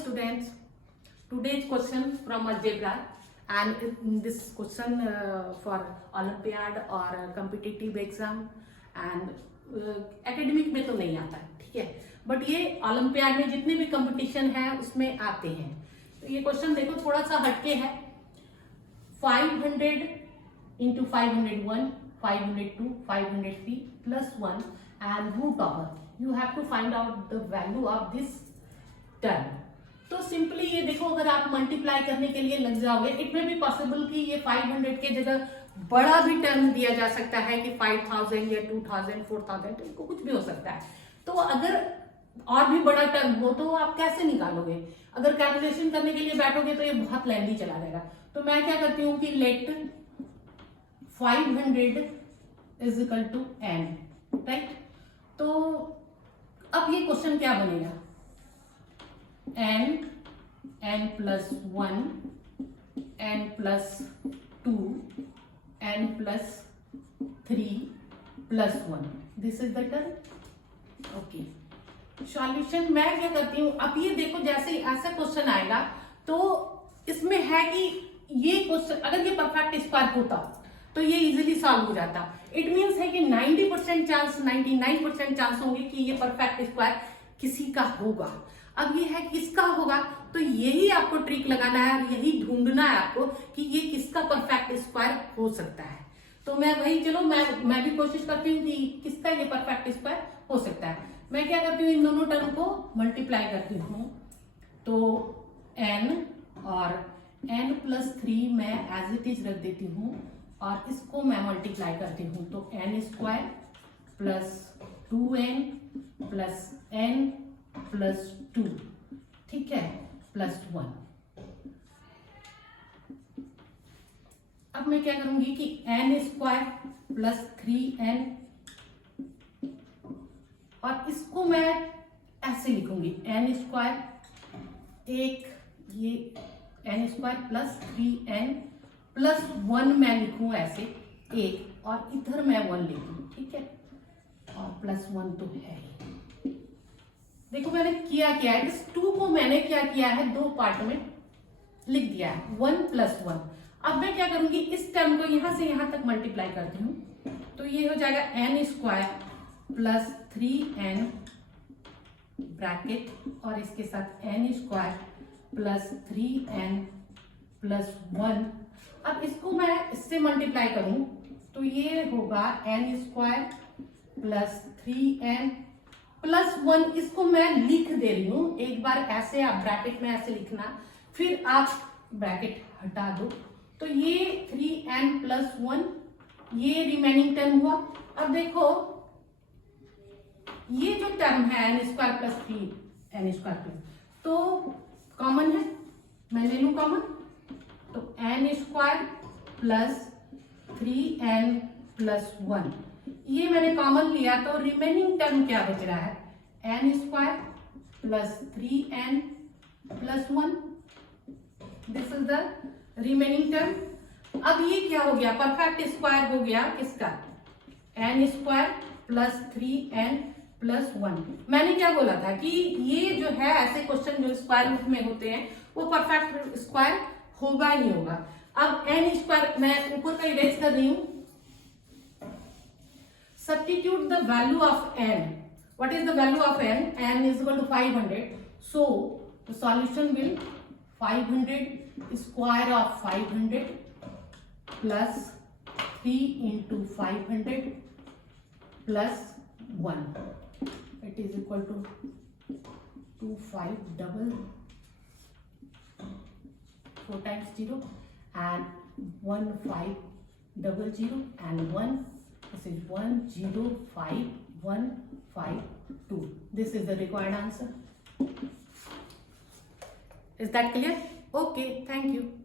students, today's question from algebra, and this question for Olympiad or competitive exam and academic में तो नहीं आता, ठीक है, बट ये ओलंपियाड में जितने भी कंपटीशन है उसमें आते हैं। तो ये क्वेश्चन देखो थोड़ा सा हटके है। 500 into 501, 502, 503 plus 1 and root over. You have to find out the value of this term. तो सिंपली ये देखो, अगर आप मल्टीप्लाई करने के लिए लग जाओगे, इट में भी पॉसिबल कि ये 500 के जगह बड़ा भी टर्म दिया जा सकता है कि 5000 या 2000, 4000, इनको कुछ भी हो सकता है। तो अगर और भी बड़ा टर्म हो तो आप कैसे निकालोगे? अगर कैलकुलेशन करने के लिए बैठोगे तो ये बहुत लेंदी चला जाएगा। तो मैं क्या करती हूँ कि let 500 is equal to n, right. तो अब ये क्वेश्चन क्या बनेगा? n plus 1, n plus 2, n plus 3 plus 1. This is the term. Okay. Solution मैं क्या करती हूँ, अब ये देखो जैसे ऐसा क्वेश्चन आएगा तो इसमें है कि ये क्वेश्चन अगर ये परफेक्ट स्क्वायर होता तो ये इजीली सॉल्व हो जाता। इट मींस है कि 90% चांस, 99% चांस होंगे कि ये परफेक्ट स्क्वायर किसी का होगा। अब ये है किसका होगा, तो यही आपको ट्रिक लगाना है और यही ढूंढना है आपको कि ये किसका परफेक्ट स्क्वायर हो सकता है। तो मैं वही, चलो मैं भी कोशिश करती हूँ कि किसका ये परफेक्ट स्क्वायर हो सकता है। मैं क्या करती हूँ, इन दोनों टर्म को मल्टीप्लाई करती हूँ। तो n और n plus 3 मैं एज इट इज रख देती हूँ और इसको मैं मल्टीप्लाई करती हूँ। तो n square plus 2n plus n plus 2, ठीक है, प्लस 1। अब मैं क्या करूंगी कि n स्क्वायर प्लस 3n, और इसको मैं ऐसे लिखूंगी n स्क्वायर, एक ये n square plus 3n plus 1 मैं लिखूं ऐसे एक, और इधर मैं 1 लिखूं, ठीक है, और प्लस 1 तो है ही। देखो मैंने किया है, इस 2 को मैंने क्या किया है, दो पार्ट में लिख दिया है, 1 प्लस 1। अब मैं क्या करूंगी, इस टर्म को यहां से यहां तक मल्टीप्लाई करती हूँ। तो ये हो जाएगा n square plus 3n bracket और इसके साथ n square plus 3n plus 1। अब इसको मैं इससे मल्टीप्लाई करूं तो ये होगा n square plus 3n plus 1। इसको मैं लिख दे रही हूं एक बार ऐसे, आप ब्रैकेट में ऐसे लिखना, फिर आप ब्रैकेट हटा दो। तो ये 3n प्लस 1, ये रिमेनिंग टर्म हुआ। अब देखो ये जो टर्म है n square plus 3n square plus, तो कॉमन है, मैं ले लूं कॉमन। तो n square plus 3n plus 1, ये मैंने कॉमन लिया, तो रिमेनिंग टर्म क्या बच रहा है, n square plus 3n plus 1। This is the remaining term. अब ये क्या हो गया, परफेक्ट स्क्वायर हो गया किसका, n square plus 3n plus 1। मैंने क्या बोला था कि ये जो है ऐसे क्वेश्चन जो स्क्वायर रूट में होते हैं वो परफेक्ट स्क्वायर होगा ही होगा। अब n स्क्वायर मैं ऊपर का इरेज कर रही हूं। Substitute the value of n। What is the value of n? n is equal to 500, so the solution will 500 square of 500 plus 3 into 500 plus 1, it is equal to 2500, 4 times 0 and 1500 and 1. This is 105152. This is the required answer. Is that clear? Okay, thank you.